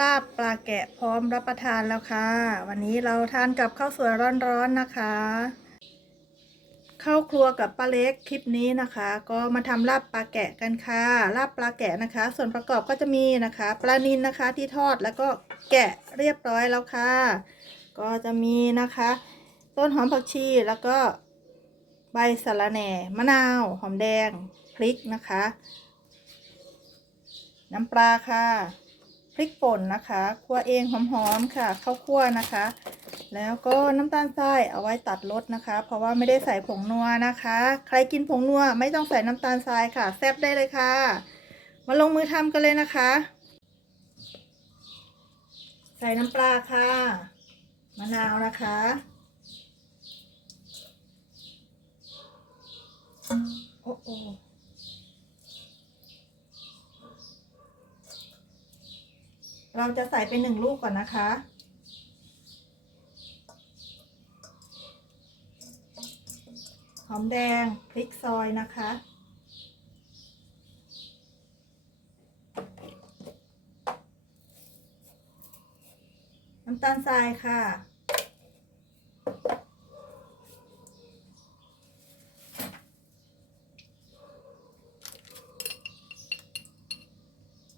ลาบปลาแกะพร้อมรับประทานแล้วค่ะ วันนี้เราทานกับข้าวสวยร้อนๆนะคะเข้าครัวกับป้าเล็กคลิปนี้นะคะ ก็มาทำลาบปลาแกะกันค่ะ ลาบปลาแกะนะคะ ส่วนประกอบก็จะมีนะคะปลานินนะคะที่ทอดแล้วก็แกะเรียบร้อยแล้วค่ะ ก็จะมีนะคะ ต้นหอมผักชีแล้วก็ใบสะระแหน่มะนาว หอมแดงพริกนะคะ น้ำปลาค่ะ พริกป่นนะคะคั่วเองหอมๆค่ะข้าวคั่วนะคะ แล้วก็น้ำตาลทรายเอาไว้ตัดรสนะคะ เพราะว่าไม่ได้ใส่ผงนัวนะคะ ใครกินผงนัวไม่ต้องใส่น้ำตาลทรายค่ะ แซ่บได้เลยค่ะ มาลงมือทำกันเลยนะคะ ใส่น้ำปลาค่ะมะนาวนะคะโอ้โอ เราจะใส่เป็นหนึ่งลูกก่อนนะคะ หอมแดงพริกซอยนะคะ น้ำตาลทรายค่ะ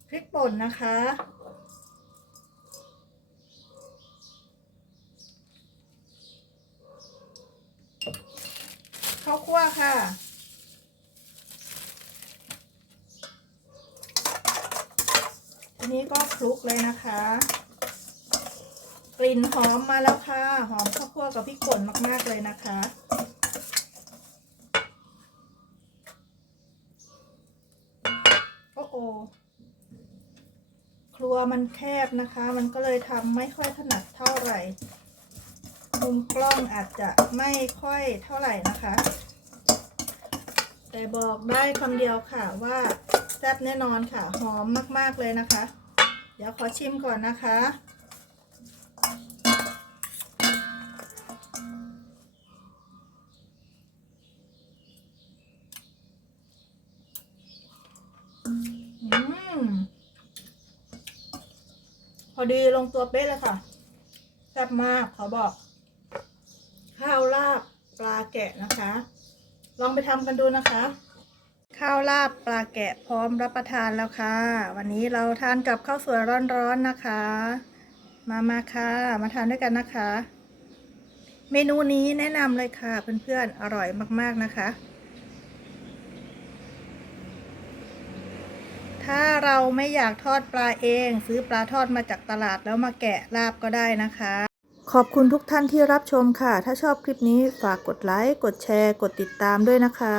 พริกป่นนะคะ ข้าวคั่วค่ะ ทีนี้ก็คลุกเลยนะคะ กลิ่นหอมมาแล้วค่ะ หอมข้าวคั่วกับพริกป่นมากๆเลยนะคะโอ้โอครัวมันแคบนะคะ มันก็เลยทำไม่ค่อยถนัดเท่าไหร่ มุมกล้องอาจจะไม่ค่อยเท่าไหร่นะคะ แต่บอกได้คำเดียวค่ะว่าแซ่บแน่นอนค่ะ หอมมากๆเลยนะคะ เดี๋ยวขอชิมก่อนนะคะ อืม พอดีลงตัวเป๊ะเลยค่ะ แซ่บมากเขาบอก ข้าวลาบปลาแกะนะคะ ลองไปทำกันดูนะคะ ข้าวลาบปลาแกะพร้อมรับประทานแล้วค่ะ วันนี้เราทานกับข้าวสวยร้อนๆนะคะ มามาค่ะ มาทานด้วยกันนะคะ เมนูนี้แนะนำเลยค่ะเพื่อนๆอร่อยมากๆนะคะถ้าเราไม่อยากทอดปลาเอง ซื้อปลาทอดมาจากตลาดแล้วมาแกะลาบก็ได้นะคะ ขอบคุณทุกท่านที่รับชมค่ะ ถ้าชอบคลิปนี้ฝากกดไลค์ กดแชร์ กดติดตามด้วยนะคะ